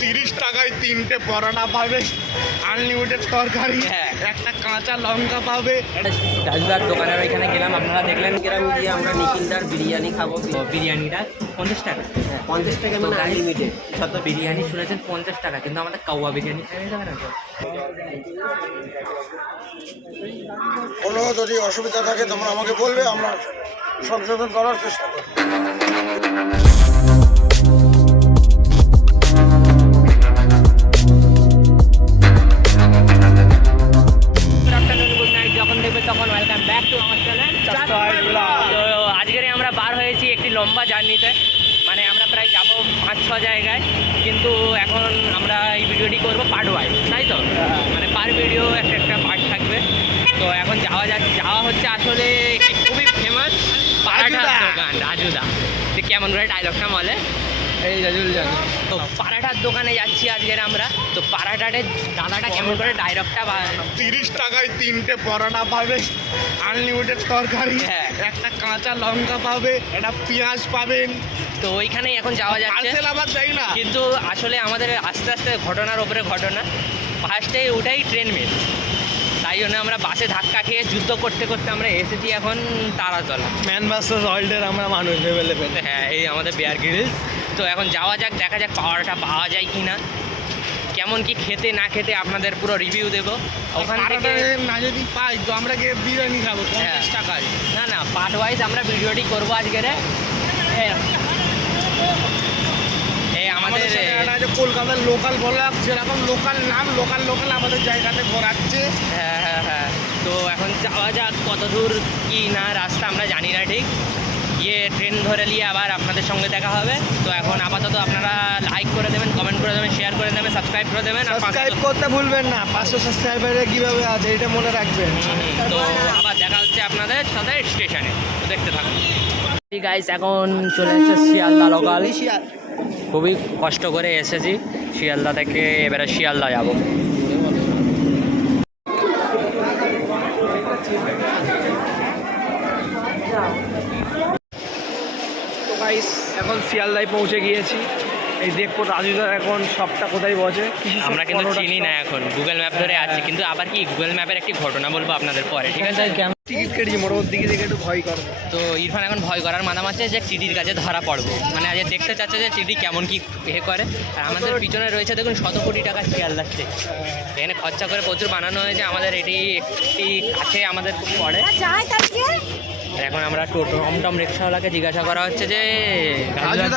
তিরিশ টাকায় তিনটে পরোটা পাবে আনলিমিটেড তরকারি হ্যাঁ। একটা কাঁচা লঙ্কা পাবে। রাজুদার দোকানের ওইখানে গেলাম আপনারা দেখলেন গ্রাম গিয়ে আমরা নিখিলদার বিরিয়ানি খাব। বিরিয়ানিটা পঞ্চাশ টাকা। পঞ্চাশ টাকা মানে আনলিমিটেড যত বিরিয়ানি শুনেছেন পঞ্চাশ টাকা কিন্তু আমাদের কাউয়া বিরিয়ানি খাওয়া যাবে না কোনো যদি অসুবিধা থাকে তোমরা আমাকে বলবে আমরা সংশোধন করার চেষ্টা করব। জার্নিতে মানে আমরা প্রায় যাব পাঁচ ছ জায়গায় কিন্তু এখন আমরা এই ভিডিওটি করব পার্ট ওয়াইজ তাই তো? মানে পার ভিডিও একটা একটা পার্ট থাকবে। তো এখন যাওয়া যাচ্ছে যাওয়া হচ্ছে আসলে একটি খুবই ফেমাস রাজুদা। দোকান রাজুদা। যে কেমন করে ডায়লগটা বলে। তো দোকানে যাচ্ছি আজকের আমরা। তো দাদাটা কেমন করে বা তিরিশ টাকায় তিনটে পরোটা পাবে আনলিমিটেড তরকারি হ্যাঁ। একটা কাঁচা লঙ্কা পাবে একটা পেঁয়াজ পাবেন তো ওইখানেই এখন যাওয়া যাচ্ছে। আবার না। কিন্তু আসলে আমাদের আস্তে আস্তে ঘটনার ওপরে ঘটনা। ফার্স্টে ওটাই ট্রেন মিস তাই জন্য আমরা বাসে ধাক্কা খেয়ে যুদ্ধ করতে করতে আমরা এসেছি এখন তারাতলা। ম্যান ভার্সেস ওয়ার্ল্ডের আমরা মানুষ ভেবে হ্যাঁ এই আমাদের বেয়ার গ্রিলস তো এখন যাওয়া যাক দেখা যাক পাওয়ারটা পাওয়া যায় কি না কেমন কি খেতে না খেতে আপনাদের পুরো রিভিউ দেবো। ওখান থেকে না যদি পাই তো আমরা গিয়ে বিরিয়ানি খাব পঞ্চাশ হ্যাঁ। টাকায়। না না পার্ট ওয়াইজ আমরা ভিডিওটি করব আজকের এই আমাদের কলকাতার লোকাল ব্লগ যেরকম লোকাল নাম লোকাল লোকাল আমাদের জায়গাতে ঘোরাচ্ছে। হ্যাঁ হ্যাঁ হ্যাঁ। তো এখন যাওয়া যাক কত দূর কি না রাস্তা আমরা জানি না ঠিক। গিয়ে ট্রেন ধরে নিয়ে আবার আপনাদের সঙ্গে দেখা হবে। তো এখন আপাতত আপনারা লাইক করে দেবেন কমেন্ট করে দেবেন শেয়ার করে দেবেন সাবস্ক্রাইব করে দেবেন আর সাবস্ক্রাইব করতে ভুলবেন না পাঁচশো সাবস্ক্রাইবারে কীভাবে আছে এটা মনে রাখবেন। তো আবার দেখা হচ্ছে আপনাদের সাথে স্টেশনে তো দেখতে থাকুন। গাইস এখন চলে এসেছে শিয়ালদা লোকাল খুবই কষ্ট করে এসেছি শিয়ালদা থেকে এবারে শিয়ালদা যাব তো গাইস এখন শিয়ালদায় পৌঁছে গিয়েছি। এই দেখব রাজুদার এখন সবটা কোথায় বসে? আমরা কিন্তু চিনি না এখন। গুগল ম্যাপ ধরে আছি কিন্তু আবার কি গুগল ম্যাপের একটি ঘটনা বলব আপনাদের পরে ঠিক আছে? টিকিট কেটেছি মোটামুটি দিকে দেখে একটু ভয় করব। তো ইরফান এখন ভয় করার মাদাম আছে যে টিটির কাছে ধরা পড়ব। মানে আজ দেখতে চাচ্ছে যে টিটি কেমন কি এ করে। আর আমাদের পিছনে রয়েছে দেখুন শত কোটি টাকা শিয়াল লাগছে এখানে খরচা করে প্রচুর বানানো হয়েছে আমাদের এটি একটি কাছে আমাদের পড়ে। আর এখন আমরা টোটো টমটম রিক্সাওয়ালাকে জিজ্ঞাসা করা হচ্ছে যে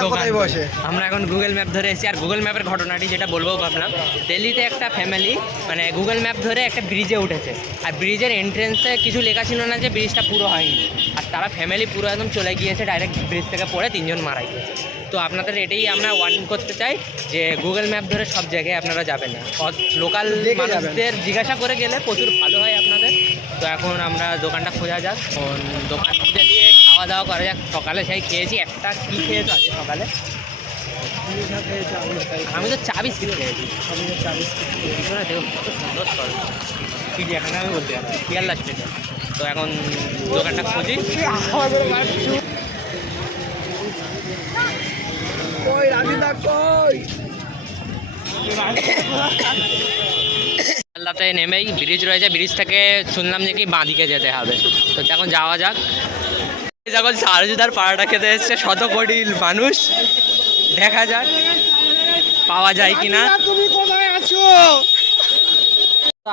কোথায় বসে? আমরা এখন গুগল ম্যাপ ধরে এসেছি আর গুগল ম্যাপের ঘটনাটি যেটা বলব ভাবলাম দিল্লিতে একটা ফ্যামিলি মানে গুগল ম্যাপ ধরে একটা ব্রিজে উঠেছে। আর ব্রিজের এন্ট্রেন্সে কিছু লেখা ছিল না যে ব্রিজটা পুরো হয়নি। আর তারা ফ্যামিলি পুরো একদম চলে গিয়েছে ডাইরেক্ট ব্রিজ থেকে পড়ে তিনজন মারা গিয়েছে। তো আপনাদের এটাই আমরা ওয়ার্নিং করতে চাই যে গুগল ম্যাপ ধরে সব জায়গায় আপনারা যাবেন না। লোকাল মানুষদের জিজ্ঞাসা করে গেলে প্রচুর ভালো হয় আপনাদের। তো এখন আমরা দোকানটা খোঁজা যাক। দোকান খুঁজে দিয়ে খাওয়া দাওয়া করা যাক। সকালে সেই খেয়েছি। একটা কী খেয়েছো আজকে সকালে? আমি তো চা বিস্কিট খেয়েছি। পিছনে দেখো কত সুন্দর স্থল চিড়িয়াখানা আমি বলতে পারি শিয়ালদা স্টেশন তো এখন দোকানটা খুঁজি। কই রাজুদা কই? শিয়ালদাতে নেমেই ব্রিজ রয়েছে ব্রিজ থেকে শুনলাম যে কি বাঁদিকে যেতে হবে। তো এখন যাওয়া যাক। যখন সারজুদার পাড়াটা খেতে এসছে শত কোটি মানুষ। দেখা যাক পাওয়া যায় কি না তুমি কোথায় আছো?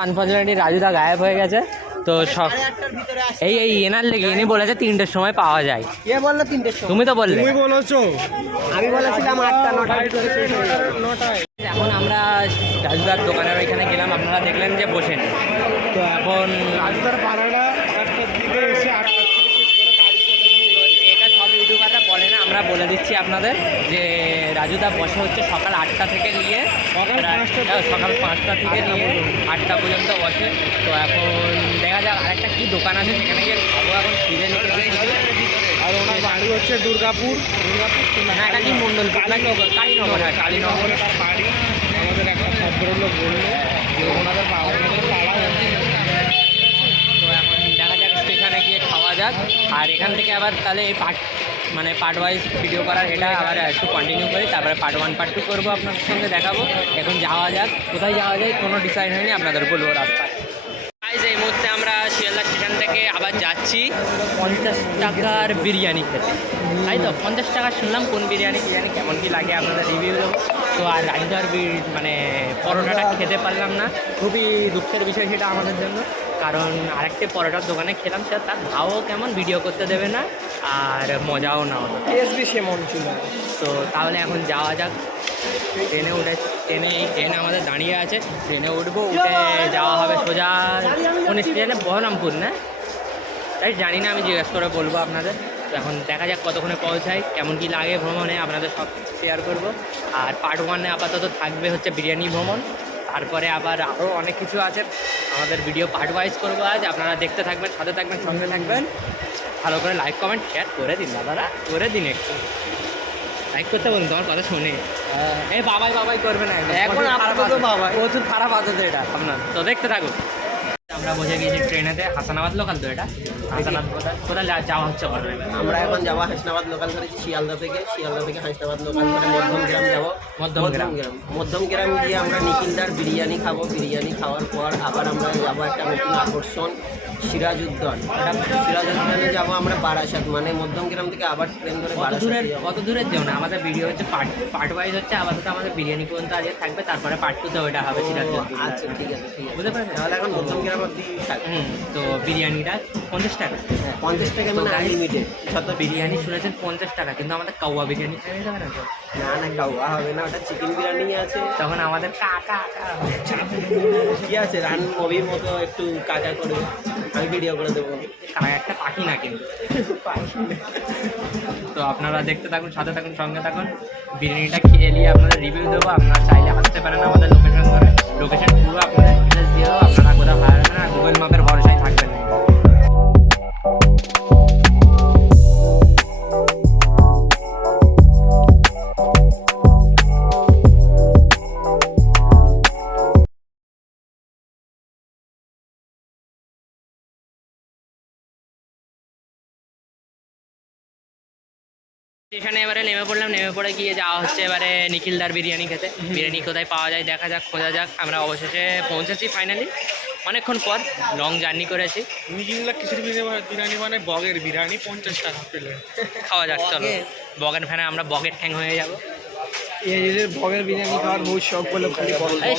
আনফর্চুনেটলি রাজুদা গায়েব হয়ে গেছে। তো সব এই এই এনার লেগে ইনি বলেছে তিনটের সময় পাওয়া যায়। কে বলল তিনটের সময়? তুমি তো বললে। তুমি বলেছ। আমি বলেছিলাম আটটা নটা নটায় এখন আমরা রাজুদার দোকানের ওইখানে গেলাম আপনারা দেখলেন যে বসেন। তো এখন রাজুদার পাড়াটা একটার দিকে এসে এটা সব ইউটিউবাররা বলে না আমরা বলে দিচ্ছি আপনাদের যে রাজুদা বসে হচ্ছে সকাল আটটা থেকে নিয়ে সকাল পাঁচটা সকাল পাঁচটা থেকে নিয়ে আটটা পর্যন্ত বসে। তো এখন দেখা যাক আরেকটা কি দোকান আছে সেখানে গিয়ে খাব এখন খিদে নিতে আর ওনার বাড়ি হচ্ছে দুর্গাপুর। দুর্গাপুর হ্যাঁ এটা কি মন্ডল কালীনগর। কালীনগর। হ্যাঁ কালীনগর। বাড়ি বলল যে ওনাদের বা- ওনাদের পাড়া তো এখন দেখা যাক স্টেশনে গিয়ে খাওয়া যাক। আর এখান থেকে আবার তাহলে এই পার্ট মানে পার্ট ওয়াইজ ভিডিও করার এটা আবার একটু কন্টিনিউ করি। তারপরে পার্ট ওয়ান পার্ট টু করব আপনার সঙ্গে দেখাবো। এখন যাওয়া যাক, কোথায় যাওয়া যায় কোনো ডিসাইড হয়নি, আপনাদের বলব রাস্তায়। এই মুহূর্তে আমরা শিয়ালদা স্টেশন থেকে আবার যাচ্ছি। পঞ্চাশ টাকার বিরিয়ানি খেতে। তাই তো পঞ্চাশ টাকা শুনলাম কোন বিরিয়ানি বিরিয়ানি কেমন কি লাগে আপনাদের রিভিউ দেবো। তো আর রাজদার মানে পরোটাটা খেতে পারলাম না। খুবই দুঃখের বিষয় সেটা আমাদের জন্য। কারণ আরেকটি পরোটার দোকানে খেলাম সেটা তার ভাও কেমন ভিডিও করতে দেবে না আর মজাও না হতো এসবি সেমন ছিল তো তাহলে এখন যাওয়া যাক। ট্রেনে উঠে ট্রেনে এই ট্রেন আমাদের দাঁড়িয়ে আছে। ট্রেনে উঠবো উঠে যাওয়া হবে সোজা কোন স্টেশনে বহরমপুর না? তাই জানি না আমি জিজ্ঞেস করে বলব আপনাদের। এখন দেখা যাক কতক্ষণে পৌঁছাই কেমন কি লাগে ভ্রমণে আপনাদের সব শেয়ার করব। আর পার্ট ওয়ানে আপাতত থাকবে হচ্ছে বিরিয়ানি ভ্রমণ। তারপরে আবার আরও অনেক কিছু আছে আমাদের ভিডিও পার্ট ওয়াইজ করব আজ। আপনারা দেখতে থাকবেন সাথে থাকবেন সঙ্গে থাকবেন। ভালো করে লাইক কমেন্ট শেয়ার করে দিন দাদারা করে দিন একটু। লাইক করতে বলুন তোমার কথা শুনে। এই বাবাই বাবাই করবে না এখন আপাতত বাবাই। প্রচুর খারাপ আছে এটা। আপনার তো দেখতে থাকুন। আমরা বসে গিয়েছি ট্রেনেতে হাসানাবাদ লোকাল তো এটা। হাসানাবাদ কোথায় যাওয়া হচ্ছে আমরা এখন যাব হাসনাবাদ লোকাল ধরেছি শিয়ালদা থেকে। শিয়ালদা থেকে হাসনাবাদ লোকাল ধরে মধ্যমগ্রাম যাব। মধ্যমগ্রাম। মধ্যম গ্রাম। গিয়ে আমরা নিখিলদার বিরিয়ানি খাব। বিরিয়ানি খাওয়ার পর আবার আমরা যাব একটা নতুন আকর্ষণ। সিরাজউদ্দৌল। এটা সিরাজউদ্দৌলে যাব আমরা বারাসাত মানে মধ্যমগ্রাম থেকে আবার ট্রেন ধরে কত যাব। কত দূরের যেও না আমাদের ভিডিও হচ্ছে পার্ট পার্ট ওয়াইজ হচ্ছে আপাতত আমাদের বিরিয়ানি পর্যন্ত আজকে থাকবে তারপরে পার্ট টুতে ওইটা হবে ও, আচ্ছা ঠিক আছে ঠিক আছে। বুঝতে পারছেন? তাহলে এখন মধ্যমগ্রাম অব্দি তো বিরিয়ানিটা পঞ্চাশ টাকা। পঞ্চাশ টাকা মানে আনলিমিটেড যত বিরিয়ানি শুনেছেন পঞ্চাশ টাকা কিন্তু আমাদের কাউয়া বিরিয়ানি খাওয়া যাবে না তো না না কাউয়া হবে না ওটা চিকেন বিরিয়ানি আছে। তখন আমাদের কাকা কি আছে? রান মুভির মতো একটু কাজা করে। আমি ভিডিও করে দেবো। কাকা একটা পাখি না কিন্তু। তো আপনারা দেখতে থাকুন, সাথে থাকুন, সঙ্গে থাকুন। বিরিয়ানিটা খেয়ে নিয়ে আপনাদের রিভিউ দেবো। আপনারা চাইলে আসতে পারেন আমাদের লোকেশন ধরে। লোকেশন পুরো আপনাদের দিয়ে দেবো। আপনারা কোথাও হারাবেন না। গুগল ম্যাপের ভরসায় থাকবেন। স্টেশনে এবারে নেমে পড়লাম নেমে পড়ে গিয়ে যাওয়া হচ্ছে এবারে নিখিলদার বিরিয়ানি খেতে। বিরিয়ানি কোথায় পাওয়া যায় দেখা যাক খোঁজা যাক। আমরা অবশেষে পৌঁছেছি ফাইনালি অনেকক্ষণ পর লং জার্নি করেছি। নিখিলদা খিচুড়ি বিরিয়ানি বিরিয়ানি মানে বগের বিরিয়ানি পঞ্চাশ টাকা প্লেট। খাওয়া যাক চলো। বগের ফ্যানে আমরা বগের ঠ্যাং হয়ে যাব। এই বগের বিরিয়ানি খাওয়ার বহু শখ বলে খালি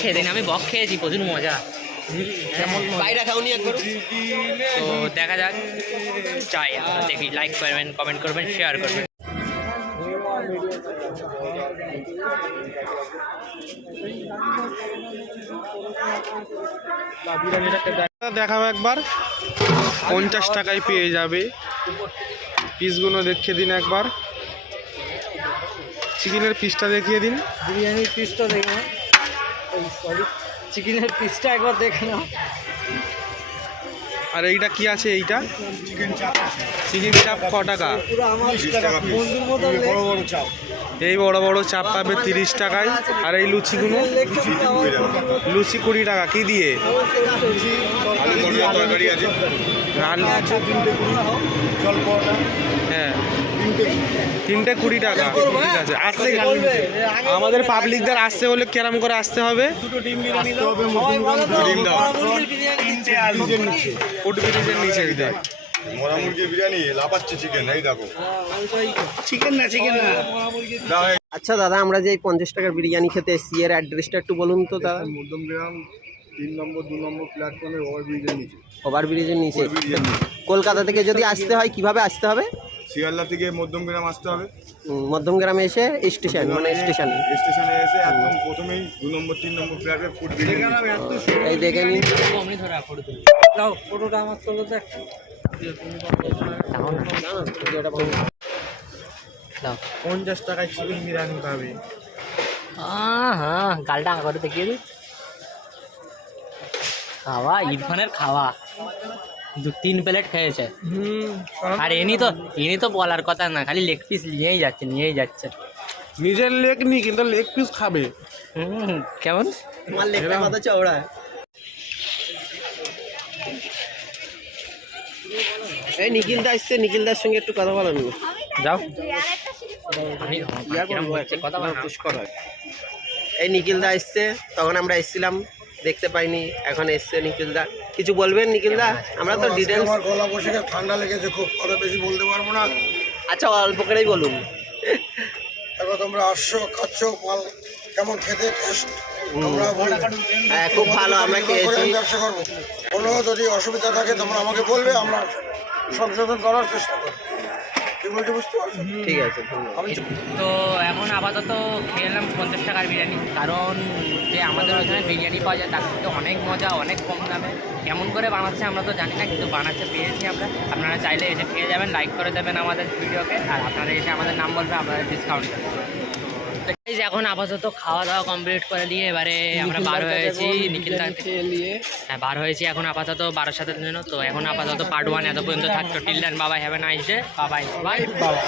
সেদিন আমি বক খেয়েছি প্রচুর মজা। বাইরে খাওনি একবার তো দেখা যাক চাই দেখি। লাইক করবেন কমেন্ট করবেন শেয়ার করবেন। দেখাবো একবার। পঞ্চাশ টাকায় পেয়ে যাবে। পিসগুলো দেখিয়ে দিন একবার। চিকেনের পিসটা দেখিয়ে দিন। বিরিয়ানির পিসটা দেখে চিকেনের পিসটা একবার দেখে নাও। আর এইটা কি আছে এইটা? চিকেন চাপ ক টাকা? পুরো আমার বন্ধুর মতো বড় বড় চাপ এই বড় বড় চাপ পাবে তিরিশ টাকায়। আর এই লুচিগুলো লুচি কুড়ি টাকা। কি দিয়ে? তরকারি আছে। পরোটা। হ্যাঁ। তিনটে। কুড়ি টাকা। ঠিক আছে। আসতে আমাদের পাবলিকদের আসতে হলে কেরাম করে আসতে হবে। আসতে হবে মধ্যমগ্রাম ডিম দাও। নিজের ব্রিজের নিচে। দিয়ে মরা মুরগির বিরিয়ানি লাপাচ্ছে চিকেন এই দেখো। চিকেন না চিকেন না। আচ্ছা দাদা আমরা যে পঞ্চাশ টাকার বিরিয়ানি খেতে এসেছি এর অ্যাড্রেসটা একটু বলুন তো দাদা। মধ্যমগ্রাম তিন নম্বর দু নম্বর প্ল্যাটফর্মের ব্রিজের ওভার ব্রিজের নিচে। ওভার ব্রিজের নিচে। কলকাতা থেকে যদি আসতে হয় কীভাবে আসতে হবে? শিয়ালদা থেকে মধ্যমগ্রাম আসতে হবে। মধ্যমগ্রামে এসে স্টেশন মানে স্টেশন। স্টেশনে এসে একদম প্রথমেই দু নম্বর তিন নম্বর ব্রিজের নিচে। এই দেখে নিন। অমনি ধরে ফটো তুলি ফটোটা আমার তোলো দেখ। দাও। পঞ্চাশ টাকায় চিকেন বিরিয়ানি পাবে। আহ, হ্যাঁ গালটা করে দেখিয়ে দিই। খাওয়া ইরফানের খাওয়া। দু তিন প্লেট খেয়েছে আর এনি তো এনি তো বলার কথা না খালি লেগ পিস নিয়েই যাচ্ছে নিয়েই যাচ্ছে নিজের লেগ নি কিন্তু লেগ পিস খাবে। হুম কেমন? তোমার লেগটা কত চওড়া। এই নিখিলদা আসছে নিখিল দার সঙ্গে একটু কথা বলেন যাও। কথা বল না। এই নিখিলদা এসছে তখন আমরা এসছিলাম দেখতে পাইনি এখন এসছে নিখিলদা। কিছু বলবেন নিখিলদা? আমরা তো ডিটেলস আমার গলা বসে গেছে, ঠান্ডা লেগেছে খুব কথা বেশি বলতে পারব না। আচ্ছা অল্প করেই বলুন। এবার তোমরা আসছো খাচ্ছ মাল কেমন খেতে টেস্ট। হ্যাঁ খুব ভালো আমরা খেয়েছি। ব্যবসা করব? কোনো যদি অসুবিধা থাকে তোমরা আমাকে বলবে আমরা সংশোধন করার চেষ্টা করব কি বলছি বুঝতে পারছ ঠিক আছে তো এখন আপাতত খেয়ে নিলাম পঞ্চাশ টাকার বিরিয়ানি। কারণ যে আমাদের ওখানে বিরিয়ানি পাওয়া যায় তার থেকে অনেক মজা অনেক কম দামে। কেমন করে বানাচ্ছে আমরা তো জানি না কিন্তু বানাচ্ছে পেয়েছি আমরা। আপনারা চাইলে এসে খেয়ে যাবেন লাইক করে দেবেন আমাদের ভিডিওকে। আর আপনারা এসে আমাদের নাম বলবে আপনাদের ডিসকাউন্ট এখন আপাতত খাওয়া দাওয়া কমপ্লিট করে দিয়ে এবারে আমরা বার হয়েছি নিখিল হ্যাঁ বার হয়েছি এখন আপাতত বারো সাথে জন্য তো এখন আপাতত পার্ট ওয়ান এত পর্যন্ত থাকতো। Till then Babai have a nice day Babai bye বাবা